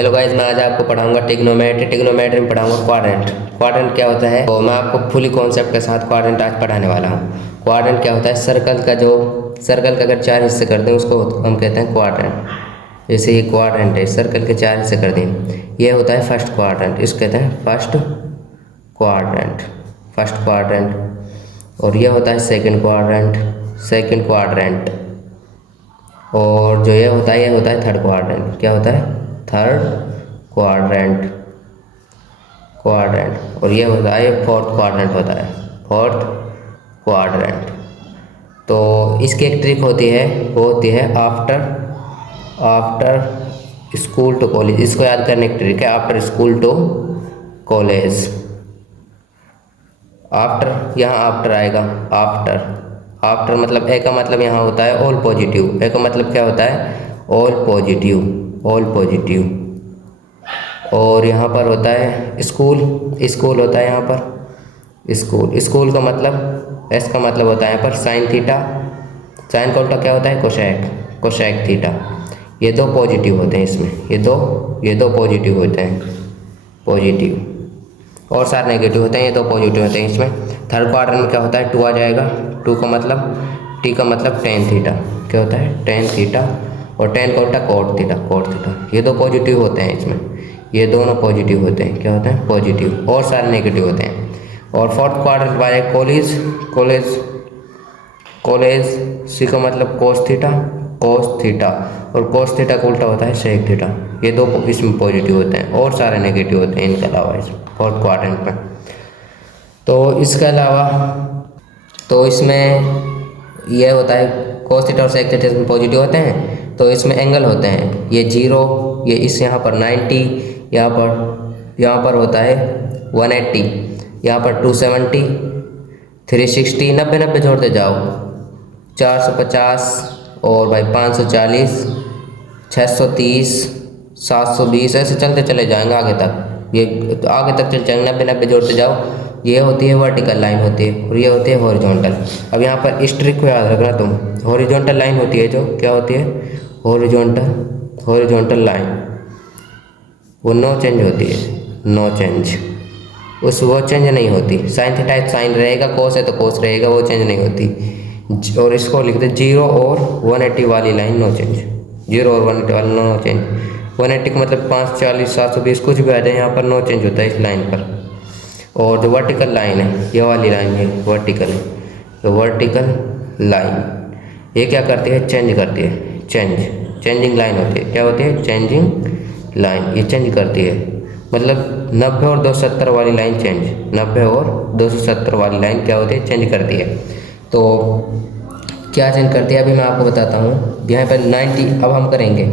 Hello guys, मैं आज आपको पढ़ाऊंगा ट्रिग्नोमेट्री। ट्रिग्नोमेट्री में पढ़ाऊंगा क्वाड्रेंट। क्वाड्रेंट क्या होता है, तो मैं आपको फुली कॉन्सेप्ट के साथ क्वाड्रेंट आज पढ़ाने वाला हूँ। क्वाड्रेंट क्या होता है, सर्कल का अगर 4 हिस्से कर दें उसको हम कहते हैं क्वाड्रेंट। जैसे ये क्वाड्रेंट है, सर्कल के 4 हिस्से कर दें, ये होता है फर्स्ट क्वाड्रेंट, इसको कहते हैं फर्स्ट क्वाड्रेंट। और ये होता है सेकंड क्वाड्रेंट। और जो ये होता है थर्ड क्वाड्रेंट। क्या होता है, थर्ड क्वाड्रेंट। और ये होता है फोर्थ क्वाड्रेंट। तो इसकी एक ट्रिक होती है, वो होती है आफ्टर स्कूल टू कॉलेज। इसको याद करने की ट्रिक है, after school to college. After, यहाँ आफ्टर आएगा, आफ्टर मतलब ए का मतलब यहाँ होता है ऑल पॉजिटिव। ए का मतलब क्या होता है, ऑल पॉजिटिव। और यहाँ पर होता है स्कूल होता है यहाँ पर स्कूल का मतलब, एस का मतलब होता है यहाँ पर साइन थीटा। साइन का उल्टा क्या होता है, कोशेक थीटा। ये दो पॉजिटिव होते हैं इसमें, ये दो पॉजिटिव होते हैं, पॉजिटिव। और सारे नेगेटिव होते हैं, ये दो पॉजिटिव होते हैं इसमें। थर्ड क्वाड्रेंट में क्या होता है, 2 आ जाएगा। 2 का मतलब, टी का मतलब टेन थीटा। क्या होता है, टेन थीटा। और टेन का उल्टा कोट थीटा। ये दो पॉजिटिव होते हैं इसमें, ये दोनों पॉजिटिव होते हैं। क्या होते हैं, पॉजिटिव। और सारे नेगेटिव होते हैं। और फोर्थ क्वाड्रेंट वाले कॉलेज, सी का मतलब कोस थीटा। और कोस थीटा का उल्टा होता है सेक थीटा। ये दो इसमें पॉजिटिव होते हैं और सारे नेगेटिव होते हैं इनके अलावा इस फोर्थ क्वाड्रेंट में। तो इसके अलावा तो इसमें यह होता है कोस थीटा और सेक थीटा इसमें पॉजिटिव होते हैं। तो इसमें एंगल होते हैं, ये 0, ये इस यहाँ पर 90, यहाँ पर होता है 180, यहाँ पर 270, 360, 90 जोड़ते जाओ, 450 और भाई 540, 630, 720, ऐसे चलते चले जाएंगे आगे तक। ये तो आगे तक चल जाएंगे, 90 जोड़ते जाओ। ये होती है वर्टिकल लाइन होती है और ये होती है हॉरिजॉन्टल। अब यहाँ पर इस ट्रिक को याद रखना तुम, हॉरिजॉन्टल लाइन होती है जो, क्या होती है, हॉरिजॉन्टल लाइन, वो नो चेंज होती है, वो चेंज नहीं होती। साइन थीटा है साइन रहेगा, कोस है तो कोस रहेगा, वो चेंज नहीं होती। और इसको लिखते 0 और 180 वाली लाइन नो चेंज, 0 और 180 वाली नो चेंज। 180 का मतलब 540, 720 कुछ भी आ जाए, यहाँ पर नो चेंज होता है इस लाइन पर। और जो वर्टिकल लाइन है, ये वाली लाइन है वर्टिकल, तो वर्टिकल लाइन ये क्या करती है, चेंज करती है, चेंजिंग लाइन होती है। क्या होती है, चेंजिंग लाइन, ये चेंज करती है। मतलब 90 और 270 वाली लाइन चेंज, 90 और 270 वाली लाइन क्या होती है, चेंज करती है। तो क्या चेंज करती है, अभी मैं आपको बताता हूँ। यहाँ पर 90, अब हम करेंगे,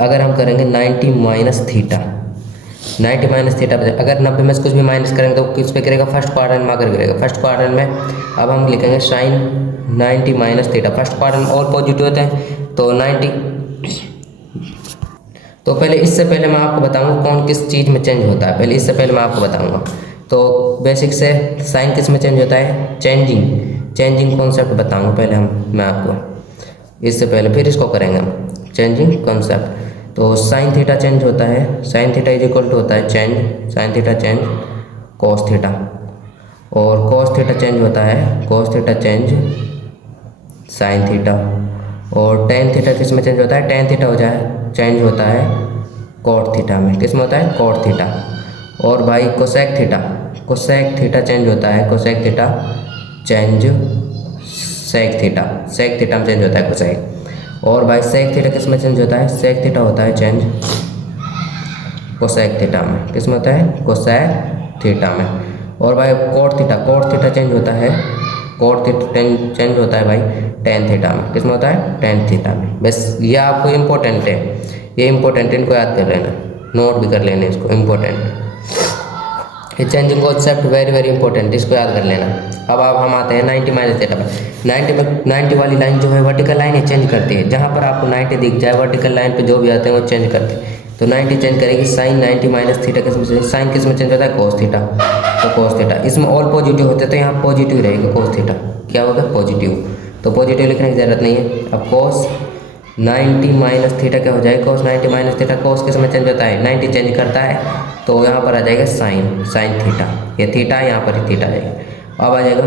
अगर हम करेंगे 90 माइनस थीटा, अगर 90 में से कुछ भी माइनस करेंगे तो किस पे करेगा, फर्स्ट क्वाड्रेंट में आकर गिरेगा। फर्स्ट क्वाड्रेंट में अब हम लिखेंगे sine 90 minus theta. First quadrant में और पॉजिटिव होते हैं तो 90। तो पहले, इससे पहले मैं आपको बताऊंगा कौन किस चीज़ में चेंज होता है। इससे पहले मैं आपको बताऊंगा। तो बेसिक से साइन किस में चेंज होता है, चेंजिंग कॉन्सेप्ट बताऊंगा पहले मैं आपको, इससे पहले, फिर इसको करेंगे हम चेंजिंग कॉन्सेप्ट। तो साइन थीटा चेंज होता है, sine theta is equal to होता है change, sine theta change cos theta. और कोस थीटा चेंज होता है, cos theta change sine theta. और टेन थीटा किस में चेंज होता है, टेन थीटा चेंज होता है कॉट थीटा में। किस में होता है, कॉट थीटा। और भाई कोसेक थीटा चेंज होता है, cosec theta change sec theta में चेंज होता है कोसेक। और भाई सेक थीटा किस में चेंज होता है, सेक थीटा होता है चेंज कोसेक थीटा में। किस में होता है, कोसेक थीटा में। और भाई कोट थीटा चेंज होता है, कोट थीटा चेंज होता है भाई टेन थीटा में। किस में होता है, टेन थीटा में। बस ये आपको इम्पोर्टेंट है, इनको याद कर लेना, नोट भी कर लेना इसको, इम्पोर्टेंट। ये चेंजिंग कॉन्सेप्ट वेरी इंपॉर्टेंट, इसको याद कर लेना। अब हम आते हैं 90 माइनस थीटा पर। 90 वाली लाइन जो है वर्टिकल लाइन है, चेंज करती है। जहाँ पर आपको 90 दिख जाए वर्टिकल लाइन पे जो भी आते हैं वो चेंज करते हैं। तो 90 चेंज करेगी, साइन 90 माइनस थीटा किस में चेंज, साइन किस में चेंज होता है, कोस थीटा। तो कोस थीटा, इसमें ऑल पॉजिटिव होते हैं तो यहाँ पॉजिटिव रहेगा कोस थीटा। क्या होगा, पॉजिटिव। तो पॉजिटिव लिखने की ज़रूरत नहीं है। अब कोस 90 माइनस थीटा क्या हो जाएगा, कोस 90 माइनस थीटा। कोस किस में चेंज होता है, 90 चेंज करता है, तो यहाँ पर आ जाएगा साइन थीटा। ये थीटा है, यहाँ पर ही थीटा आएगा। अब आ जाएगा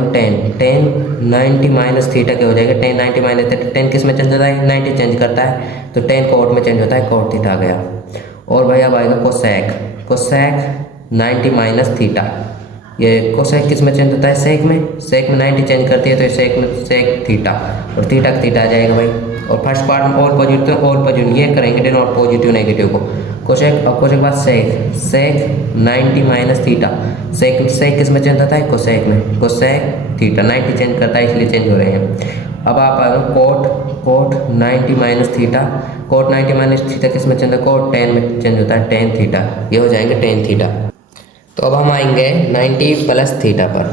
टेन 90 माइनस थीटा क्या हो जाएगा, टेन 90 माइनस थीटा। टेन किस में चेंज होता है, 90 चेंज करता है, तो टेन कोट में चेंज होता है, कोट थीटा आ गया। और भाई अब आएगा कोसेक 90 माइनस थीटा। ये कोसेक किस में चेंज होता है, सेक में 90 चेंज करती है, तो सेक में सेक थीटा, और थीटा का थीटा आ जाएगा भाई। और फर्स्ट पार्ट में ऑल पॉजिटिव ये करेंगे डिनोट पॉजिटिव नेगेटिव को। कोसेक और कोसेक के बाद सेक 90 माइनस थीटा। सेक किस में चेंज होता है, कोसेक थीटा। 90 चेंज करता है, इसलिए चेंज हो रहे हैं। अब आप आएगा cot 90 minus theta. Cot 90 minus theta किस में चेंज होता है, कोट टेन में चेंज होता है, टेन थीटा। ये हो जाएंगे टेन थीटा। तो अब हम आएंगे 90 प्लस थीटा पर।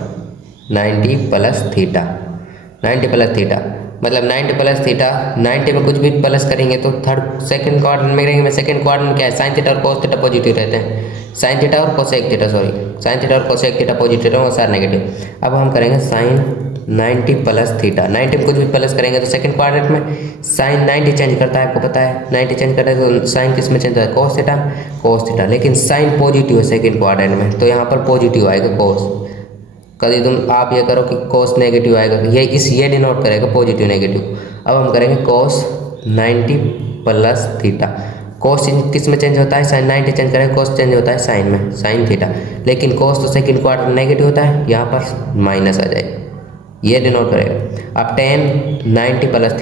90 प्लस थीटा मतलब 90 प्लस थीटा। 90 में कुछ भी प्लस करेंगे तो सेकंड क्वाड्रेंट में करेंगे। सेकंड क्वाड्रेंट क्या है, साइन थीटा और कोस थीटा पॉजिटिव रहते हैं। साइन थीटा और कोसेक थीटा पॉजिटिव और सारे नेगेटिव। अब हम करेंगे साइन 90 प्लस थीटा। 90 में कुछ भी प्लस करेंगे तो सेकंड क्वाड्रेंट में साइन 90 चेंज करता है, आपको पता है 90 चेंज करता है, तो साइन किस में चेंज होता है, कोस थीटा। लेकिन साइन पॉजिटिव है सेकंड क्वाड्रेंट में, तो यहाँ पर पॉजिटिव आएगा कोस। कभी तुम आप ये करो कि कोस नेगेटिव आएगा, ये डिनोट करेगा पॉजिटिव नेगेटिव। अब हम करेंगे कोस 90 प्लस थीटा। कोस किस में चेंज होता है, साइन 90 चेंज करेगा, कोस चेंज होता है साइन में, साइन थीटा। लेकिन कोस तो सेकंड क्वाड्रेंट नेगेटिव होता है, यहाँ पर माइनस आ जाएगा, ये डिनोट करेगा। अब टेन 90 प्लस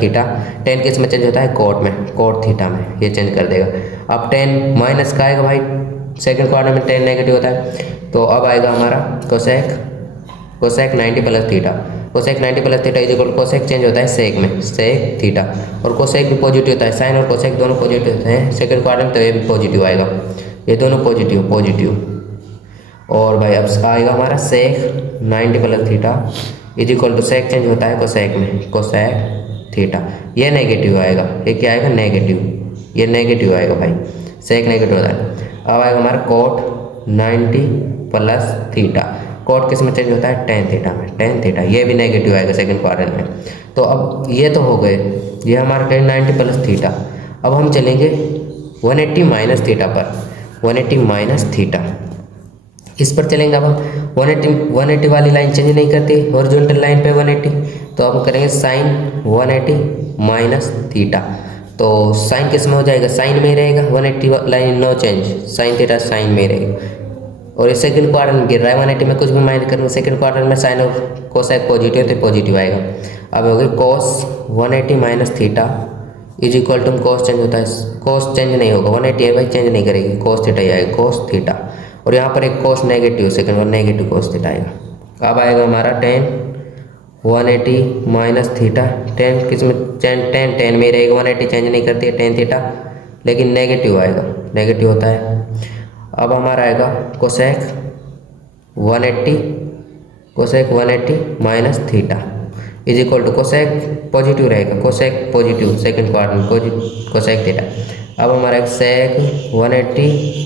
थीटा। टेन किस में चेंज होता है, कोट थीटा में, ये चेंज कर देगा। अब टेन माइनस का आएगा भाई, सेकंड क्वाड्रेंट में टेन नेगेटिव होता है, तो अब आएगा हमारा cosec 90 plus theta. Cosec 90 plus theta is equal cosec change होता है सेक में, सेक थीटा। और कोसेक भी पॉजिटिव होता है, साइन और कोसेक दोनों पॉजिटिव होते हैं सेकंड क्वाड्रेंट, तो ये भी पॉजिटिव आएगा, ये दोनों पॉजिटिव। और भाई अब आएगा हमारा sec 90 plus theta is equal to sec change होता है कोसेक में, कोसेक थीटा। ये नेगेटिव आएगा, ये क्या आएगा, ये नेगेटिव आएगा भाई, सेक नेगेटिव होता है। अब आएगा हमारा कोट 90 प्लस थीटा। कोट किस में चेंज होता है, टेन थीटा। ये भी नेगेटिव आएगा सेकंड क्वाड्रेंट में। तो अब ये तो हो गए, ये हमारा 90 प्लस थीटा। अब हम चलेंगे 180 माइनस थीटा पर। 180 माइनस थीटा इस पर चलेंगे। अब हम 180 वाली लाइन चेंज नहीं करती, हॉरिजॉन्टल लाइन पे 180, तो अब करेंगे साइन 180 माइनस थीटा। तो साइन किस में हो जाएगा, साइन में ही रहेगा, 180 line no change, sine theta sine में ही रहेगा। और ये सेकंड क्वाड्रेंट में गिर रहा है, 180 में कुछ भी माइनस करेंगे, सेकंड क्वाड्रेंट में साइन और कोसेक पॉजिटिव, तो पॉजिटिव आएगा। अब हो गई cos 180 minus theta is equal to, cos change होता है, कोस चेंज नहीं होगा, 180 है भाई, चेंज नहीं करेगी, कोस थीटा ही आएगा, कोस थीटा। और यहाँ पर एक cos negative, second one negative cos theta आएगा। अब आएगा हमारा 180 माइनस थीटा। टेन किस में, टेन में ही रहेगा, 180 चेंज नहीं करती है टेन थीटा, लेकिन नेगेटिव आएगा, नेगेटिव होता है। अब हमारा आएगा cosec 180 minus theta is equal to, cosec positive रहेगा, cosec positive second quadrant cosec theta. अब हमारा sec 180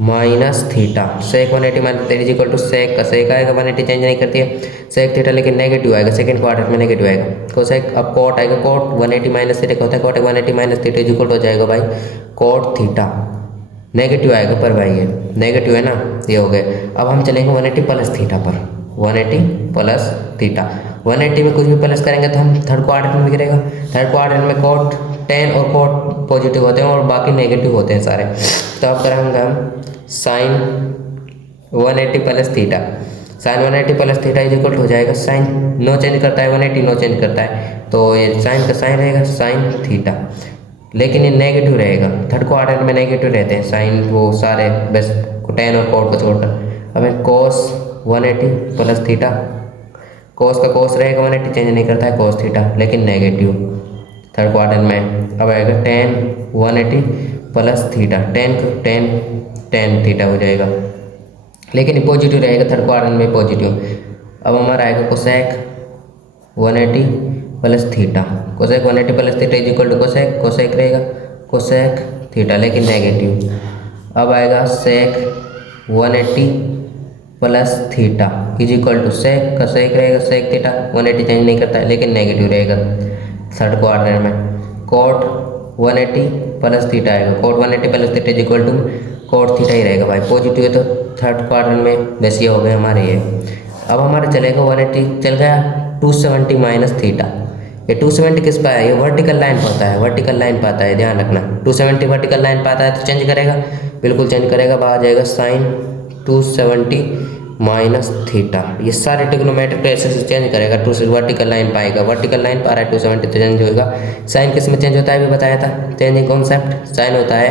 minus theta. Sec 180 minus theta is equal to, sec का सेक आएगा, 180 चेंज नहीं करती है सेक थीटा, लेकिन नेगेटिव आएगा, सेकंड क्वाड्रेंट में नेगेटिव आएगा। कोसेक अब कोट आएगा, कोट 180 माइनस थीटा क्या होता है, cot 180 minus theta is equal हो जाएगा भाई कोट थीटा। नेगेटिव आएगा पर भाई, ये नेगेटिव है ना, ये हो गए। अब हम चलेंगे 180 प्लस थीटा पर। 180 प्लस थीटा, 180 में कुछ भी प्लस करेंगे तो हम थर्ड क्वाड्रेंट में गिरेगा। थर्ड क्वाड्रेंट में कोट 10 और कोट पॉजिटिव होते हैं और बाकी नेगेटिव होते हैं सारे। तो अब करेंगे हम sine 180 plus theta. Sine 180 plus theta is equal हो जाएगा, साइन नो चेंज करता है, 180 नो चेंज करता है, तो ये साइन का साइन रहेगा, साइन थीटा। लेकिन ये नेगेटिव रहेगा, थर्ड क्वाड्रेंट में नेगेटिव रहते हैं साइन, वो सारे बस 10 और कोट को छोड़कर। अब कोस 180 प्लस थीटा, कोस का कोस रहेगा, 180 चेंज नहीं करता है, कोस थीटा, लेकिन नेगेटिव थर्ड क्वाड्रेंट में। अब आएगा 180 प्लस थीटा, टेन थीटा हो जाएगा, लेकिन पॉजिटिव रहेगा, थर्ड क्वाड्रेंट में पॉजिटिव। अब हमारा आएगा cosec 180 plus theta. Cosec 180 plus theta is equal to cosec रहेगा, कोसेक थीटा, लेकिन नेगेटिव। अब आएगा sec 180 plus theta is equal to, sec का सेक रहेगा, सेक थीटा, 180 चेंज नहीं करता है, लेकिन नेगेटिव रहेगा, थर्ड क्वाड्रेंट में कॉट 180 प्लस थीटा आएगा, cot 180 plus theta is equal to cot theta ही रहेगा भाई, पॉजिटिव है तो थर्ड क्वाड्रेंट में बस ये हो गए हमारे ये। अब हमारा चलेगा 180 चल गया 270 माइनस थीटा, ये 270 किस पर है, ये वर्टिकल लाइन पाता है, वर्टिकल लाइन पाता है, ध्यान रखना 270 वर्टिकल लाइन पाता है तो चेंज करेगा, बिल्कुल चेंज करेगा, बाहर आ जाएगा साइन 270 माइनस थीटा, ये सारे ट्रिग्नोमेट्रिक ऐसे से चेंज करेगा, टू से वर्टिकल लाइन पाएगा, वर्टिकल लाइन पा रहा है 270 तो चेंज होगा। साइन किस में चेंज होता है भी बताया था, चेंजिंग कॉन्सेप्ट, साइन होता है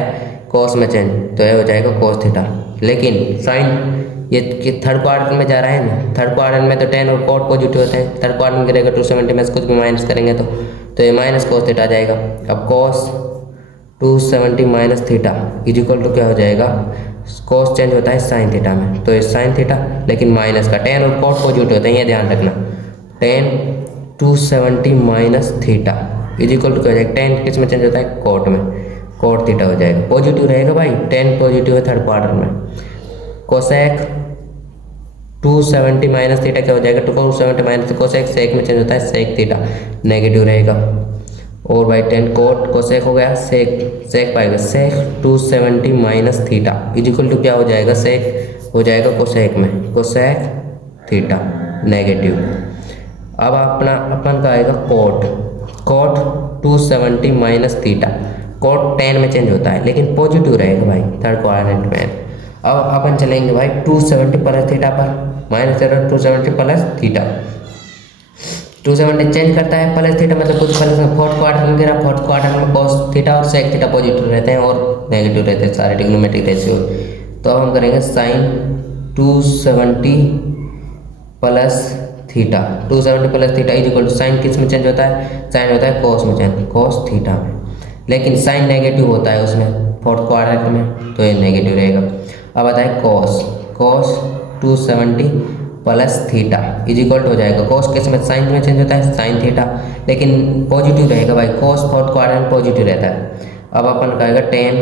कॉस में चेंज, तो ये हो जाएगा कॉस थीटा। लेकिन साइन ये थर्ड क्वाड्रेंट में जा रहा है ना, थर्ड क्वाड्रेंट में तो टेन और कॉट पॉजिटिव होते हैं, थर्ड क्वाड्रेंट में गिरेगा 270 में से कुछ भी माइनस करेंगे तो ये माइनस कॉस थीटा आ जाएगा। अब cos 270 minus theta is equal to क्या हो जाएगा, कॉस चेंज होता है साइन थीटा में, तो ये साइन थीटा, लेकिन माइनस का टेन और कॉट पॉजिटिव होते हैं, ये ध्यान रखना, tan 270 minus theta is equal to क्या हो जाएगा, टेन किस में चेंज होता है कॉट में, कॉट थीटा हो जाएगा, पॉजिटिव रहेगा भाई, टेन पॉजिटिव है थर्ड क्वाड्रेंट में। कोसेक 270 माइनस थीटा क्या हो जाएगा, 270 माइनस कोसेक सेक में चेंज होता है सेक थीटा, नेगेटिव रहेगा। और बाई 10 कोट कोसेक हो गया, सेक सेक पाएगा, sec 270 minus theta is equal to क्या हो जाएगा, सेक हो जाएगा कोसेक में, कोसेक थीटा नेगेटिव। अब अपन का आएगा cot, cot 270 minus theta, cot 10 में चेंज होता है लेकिन पॉजिटिव रहेगा भाई थर्ड क्वाड्रेंट में। अब अपन चलेंगे भाई 270 प्लस थीटा पर, माइनस 270 प्लस थीटा, 270 चेंज करता है प्लस थीटा मतलब कुछ प्लस, फोर्थ क्वाड्रेंट में गिरा, फोर्थ क्वाड्रेंट में कॉस थीटा और सेक थीटा पॉजिटिव रहते हैं और नेगेटिव रहते हैं सारे ट्रिग्नोमेट्रिक रेशियो। तो अब हम करेंगे sine 270 plus theta, 270 plus theta is equal to sine किस में चेंज होता है, साइन होता है कॉस में चेंज, कॉस थीटा में, लेकिन साइन नेगेटिव होता है उसमें फोर्थ क्वाड्रेंट में तो ये नेगेटिव रहेगा। अब आता है cos, cos 270 plus theta is equal to हो जाएगा, कॉस किस में साइन में चेंज होता है साइन थीटा, लेकिन पॉजिटिव रहेगा भाई, कॉस फोर्थ क्वाड्रेंट पॉजिटिव रहता है। अब अपन का आएगा tan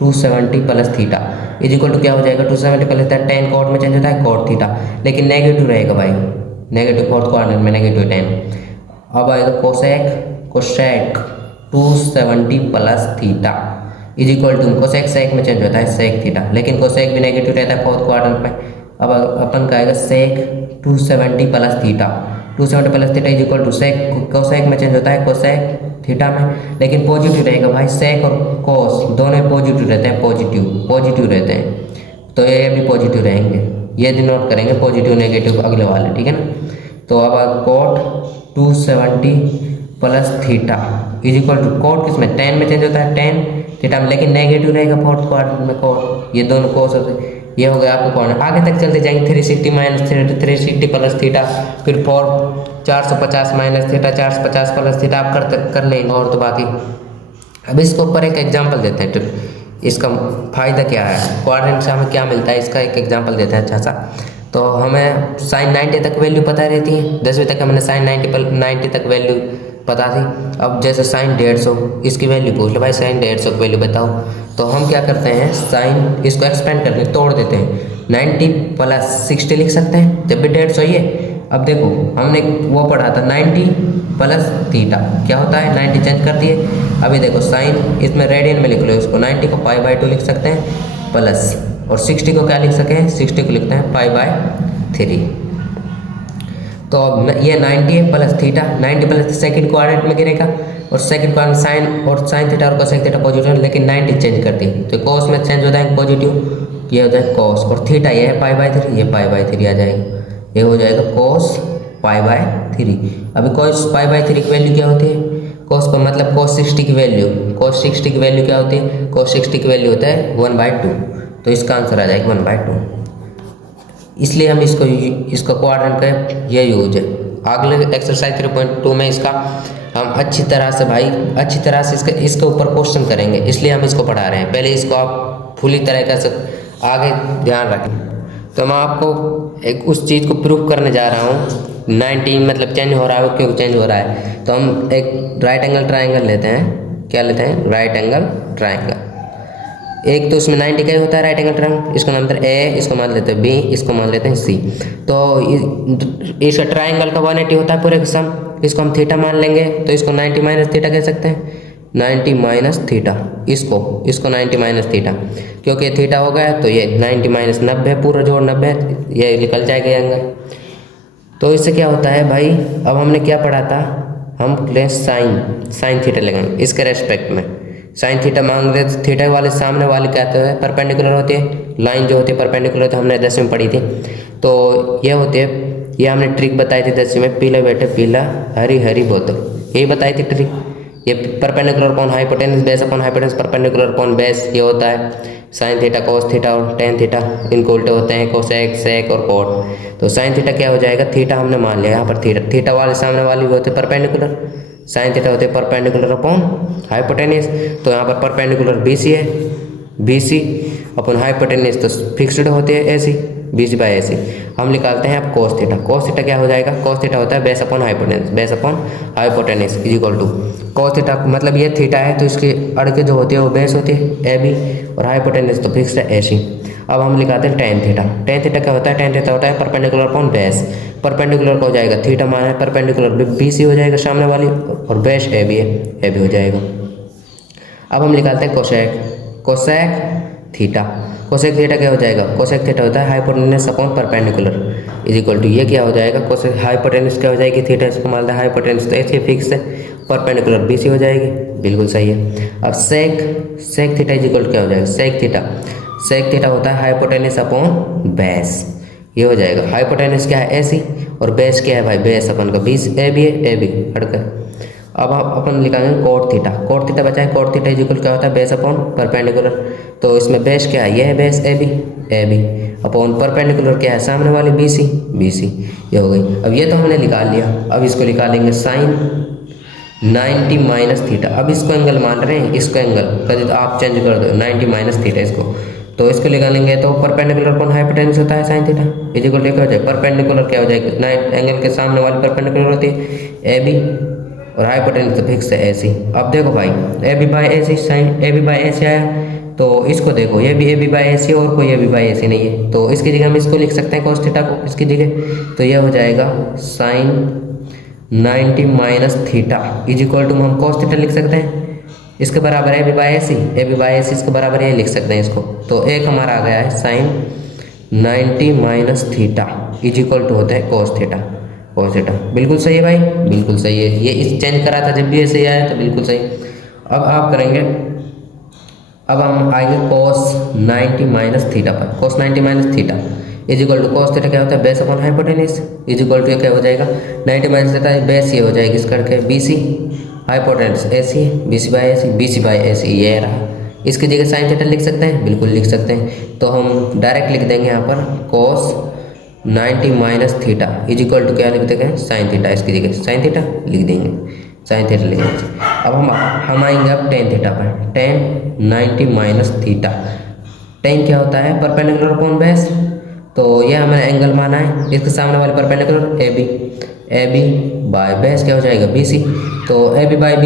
270 plus theta is equal to क्या हो जाएगा, 270 प्लस थीटा, टेन कॉट में चेंज होता है कॉट थीटा, लेकिन नेगेटिव रहेगा भाई, नेगेटिव फोर्थ क्वाड्रेंट में नेगेटिव 10। अब आएगा cosec, cosec 270 plus theta is equal to, cosec sec में चेंज होता है सेक थीटा, लेकिन कोसेक भी नेगेटिव रहता है फोर्थ क्वाड्रेंट में। अब अपन का आएगा sec 270 plus theta, 270 plus theta is equal to sec, cosec में चेंज होता है कोसेक थीटा में, लेकिन पॉजिटिव रहेगा भाई, सेक और कोस दोनों पॉजिटिव रहते हैं, पॉजिटिव रहते हैं, तो ये भी पॉजिटिव रहेंगे, ये डिनोट करेंगे पॉजिटिव नेगेटिव अगले वाले, ठीक है ना। तो अब cot 270 plus theta is equal to, cot किस में 10 में चेंज होता है 10 थीटा में, लेकिन नेगेटिव रहेगा फोर्थ क्वाड्रेंट में कोट, ये दोनों कोस होते, ये हो गया आपको कौन, आगे तक चलते जाएंगे 360 माइनस 360 प्लस थीटा, फिर 450 माइनस थीटा, 450 प्लस थीटा, आप कर लेंगे और तो बाकी। अब इसके ऊपर एक एग्जांपल देते हैं, इसका फ़ायदा क्या है, क्वाड्रेंट से हमें क्या मिलता है, इसका एक एग्जांपल देते हैं अच्छा सा। तो हमें साइन 90 तक वैल्यू पता रहती है, 10वीं तक हमने साइन 90 तक वैल्यू पता थी। अब जैसे साइन 150 इसकी वैल्यू पूछ लो भाई, साइन 150 की वैल्यू बताओ, तो हम क्या करते हैं साइन इसको एक्सपेंड करते हैं, तोड़ देते हैं, 90 प्लस 60 लिख सकते हैं जब भी 150 ही है। अब देखो हमने वो पढ़ा था 90 प्लस थीटा क्या होता है, 90 चेंज कर दिए, अभी देखो साइन इसमें रेडियन में लिख लो इसको, 90 को π/2 लिख सकते हैं प्लस, और 60 को क्या लिख सके हैं, 60 को लिखते हैं π/3। तो ये 90 है plus theta, 90 plus second quadrant में गिरेगा, और सेकंड क्वाड्रेंट साइन थीटा और कोसेक थीटा पॉजिटिव है, लेकिन 90 चेंज कर दी तो कोस में चेंज होता है पॉजिटिव, ये होता है कोस, और थीटा ये है π/3, ये π/3 आ जाएगा, ये हो जाएगा कोस π/3। अभी कोस π/3 की वैल्यू क्या होती है, कोस का मतलब कोस 60 की वैल्यू, कोस 60 की वैल्यू क्या होती है, कोस 60 की वैल्यू होता है 1/2, तो इसका आंसर आ जाएगा 1/2, इसलिए हम इसका क्वाड्रेंट का ये यूज है। अगले एक्सरसाइज 3.2 में इसका हम अच्छी तरह से इसके ऊपर क्वेश्चन करेंगे, इसलिए हम इसको पढ़ा रहे हैं, पहले इसको आप फुली तरीके से आगे ध्यान रखें। तो मैं आपको एक उस चीज़ को प्रूव करने जा रहा हूँ, 19 मतलब चेंज हो रहा है, वो क्यों चेंज हो रहा है। तो हम एक राइट एंगल ट्राइंगल लेते हैं, क्या लेते हैं, राइट एंगल ट्राइंगल। एक तो इसमें 90 का ही होता है राइट एंगल ट्रायंगल, इसका नाम है ए, इसको मान लेते हैं बी, इसको मान लेते हैं सी। तो इसका ट्रायंगल का 180 होता है पूरे का सम, इसको हम थीटा मान लेंगे, तो इसको 90 माइनस थीटा कह सकते हैं, 90 माइनस थीटा, इसको 90 माइनस थीटा, क्योंकि थीटा हो गया तो ये 90 माइनस 90 पूरा जोड़ 90, ये निकल जाएगा एंगल। तो इससे क्या होता है भाई, अब हमने क्या पढ़ा था, हम लें साइन थीटा लेंगे इसके रेस्पेक्ट में, साइन थीटा मांग रहे थे, थीटा वाले सामने वाले क्या होते हैं, परपेंडिकुलर होती है, लाइन जो होती है परपेंडिकुलर, तो हमने 10वीं में पढ़ी थी। तो ये होती है, ये हमने ट्रिक बताई थी 10वीं में, पीला बेटे पीला हरी हरी बोतल, यही बताई थी ट्रिक। ये perpendicular upon hypotenuse base upon hypotenuse perpendicular upon base, ये होता है साइन थीटा कोस थीटा और टेन थीटा, इनको उल्टे होते हैं कोसेक सेक और कोट। तो साइन थीटा क्या हो जाएगा, थीटा हमने मान लिया यहाँ पर, थीटा वाले सामने वाली होते परपेंडिकुलर, साइन थीटा होते परपेंडिकुलर अपॉन हाइपोटेनस। तो यहाँ पर परपेंडिकुलर BC है, BC अपॉन हाइपोटेनस तो फिक्स्ड होते हैं AC, BC बाय AC। हम निकालते हैं अब कोस थीटा, कोस थीटा क्या हो जाएगा, कोस थीटा होता है base upon hypotenuse, base upon hypotenuse is equal to cos theta, मतलब ये थीटा है तो इसकी अड़के जो होती है वो बेस होती है AB, और हाइपोटेनस तो फिक्स्ड है AC। अब हम निकालते हैं टेन थीटा, टेन थीटा क्या होता है, टेन थीटा होता है परपेंडिकुलर अपॉन बेस, परपेंडिकुलर का हो जाएगा थीटा माना है परपेंडिकुलर BC हो जाएगा सामने वाली, और बेस AB है, AB हो जाएगा। अब हम निकालते हैं cosec, cosec theta, cosec theta क्या हो जाएगा, कोसेक थीटा होता है hypotenuse upon perpendicular is equal to, ये क्या हो जाएगा, कोसेक हाइपोटेनस क्या हो जाएगी, थीटा इसको मान लेते हैं हाइपोटेनस तो ऐसे फिक्स है, परपेंडिकुलर BC हो जाएगी, बिल्कुल सही है। अब sec theta is equal to क्या हो जाएगा, सेक थीटा होता है हाइपोटेनस अपॉन बेस, ये हो जाएगा, हाइपोटेनस क्या है AC और बेस क्या है भाई, बेस अपन का BC AB है, AB हटकर। अब हम अपन निकालेंगे कोट थीटा बचा है, कोट थीटा इज इक्वल क्या होता है, बेस अपॉन परपेंडिकुलर, तो इसमें बेस क्या है, ये है बेस AB अपॉन परपेंडिकुलर क्या है सामने वाली BC, ये हो गई। अब ये तो हमने निकाल लिया, अब इसको निकालेंगे साइन 90 माइनस थीटा, अब इसको एंगल मान रहे हैं, इसको एंगल कभी तो आप चेंज कर दो 90 माइनस थीटा इसको, तो इसको निकालेंगे तो परपेंडिकुलर अपॉन हाइपोटेनस होता है sine theta is equal to क्या हो जाएगा, परपेंडिकुलर क्या हो जाएगा, एंगल के सामने वाली परपेंडिकुलर होती है AB, और हाइपोटेनस तो फिक्स है AC। अब देखो भाई AB by AC, sine AB by AC आया, तो इसको देखो ये भी AB बाई AC और कोई AB बाई AC नहीं है, तो इसकी जगह हम इसको लिख सकते हैं कोस थीटा को इसकी जगह, तो यह हो जाएगा sine 90 minus theta is equal to हम कोस थीटा लिख सकते हैं, इसके बराबर है AB बाई AC इसके बराबर ये लिख सकते हैं इसको, तो एक हमारा आ गया है sine 90 minus theta is equal to होता है कोस थीटा, बिल्कुल सही है भाई, बिल्कुल सही है, ये इस चेंज करा था जब भी ऐसे ही आया तो बिल्कुल सही। अब आप करेंगे, अब हम आएंगे कोस 90 माइनस थीटा पर, cos 90 minus theta is equal to cos theta क्या होता है, base upon hypotenuse is equal to क्या हो जाएगा, 90 माइनस थीटा बेस ये हो जाएगी इस करके BC, hypotenuse AC, BC by AC ये रहा, इसकी जगह साइन थीटा लिख सकते हैं, बिल्कुल लिख सकते हैं, तो हम डायरेक्ट लिख देंगे यहाँ पर cos 90 minus theta is equal to क्या लिख देंगे, साइन थीटा, इसकी जगह साइन थीटा लिख देंगे, साइन थीटा लिख देंगे। अब हम आएंगे अब टेन थीटा पर, टेन 90 माइनस थीटा, टेन क्या होता है परपेंडिकुलर अपॉन बेस, तो ये हमने एंगल माना है, इसके सामने वाले परपेंडिकुलर AB बाय बेस क्या हो जाएगा BC, तो AB बाई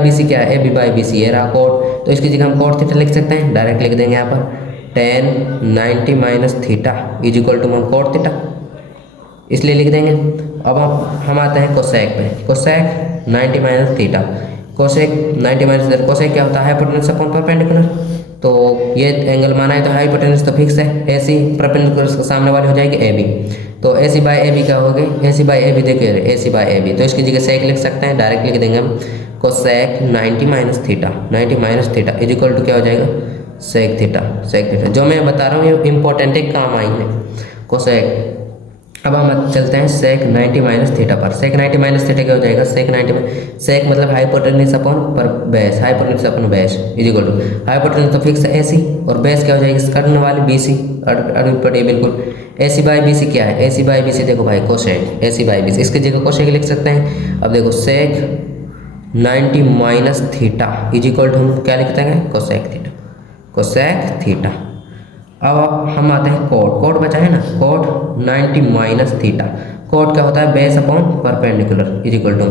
BC क्या है, AB बाई BC ये रहा कोट, तो इसकी जगह हम कोट थीटा लिख सकते हैं, डायरेक्ट लिख देंगे यहाँ पर tan 90 minus theta is equal to हम कोट थीटा इसलिए लिख देंगे। अब हम आते हैं कोसेक पे, cosec 90 minus theta, cosec 90 minus theta, cosec क्या होता है हाइपोटेनस अपॉन परपेंडिकुलर, तो ये एंगल माना है तो हाइपोटेनस तो फिक्स है AC, परपेंडिकुलर के सामने वाली हो जाएगी AB, तो AC बाई AB क्या हो गई, AC बाई AB देखिए AC बाई AB, तो इसकी जगह सेक लिख सकते हैं, डायरेक्ट लिख देंगे हम cosec 90 minus theta is equal to क्या हो जाएगा, सेक थीटा, जो मैं बता रहा हूँ ये इंपॉर्टेंट है, काम आएंगे कोसेक। अब हम चलते हैं सेक 90 माइनस थीटा पर, सेक 90 माइनस थीटा क्या हो जाएगा, सेक मतलब हाइपोटेनस अपॉन पर base, hypotenuse upon base is equal to hypotenuse तो फिक्स है AC, और बेस क्या हो जाएगी करने वाली BC, पड़े बिल्कुल AC बाई BC क्या है, AC बाई BC देखो भाई कोसेक, AC बाई BC इसकी जगह कोसेक लिख सकते हैं। अब देखो sec 90 minus theta is equal to हम क्या लिखते हैं, कोसेक थीटा। अब हम आते हैं कोट बचा है ना, कोट 90 माइनस थीटा, कोट क्या होता है, base upon perpendicular is equal to,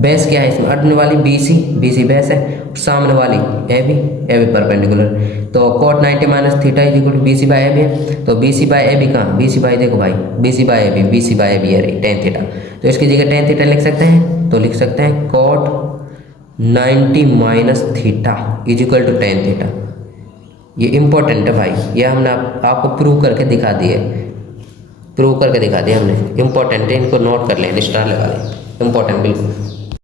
base क्या है इसमें, अडने वाली BC, BC बेस है, सामने वाली AB, AB परपेंडिकुलर। तो cot 90 minus theta is equal to BC by AB है, तो BC बाई AB कहाँ, BC बाई देखो भाई, BC by AB, BC by AB है टेन थीटा, तो इसकी जगह टेन थीटा लिख सकते हैं, तो लिख सकते हैं cot 90 minus theta is equal to tan theta. ये इंपॉर्टेंट है भाई, ये हमने आपको प्रूव करके दिखा दिए, प्रूव करके दिखा दिया हमने, इंपॉर्टेंट है, इनको नोट कर लें, स्टार लगा लें, इंपॉर्टेंट बिल्कुल।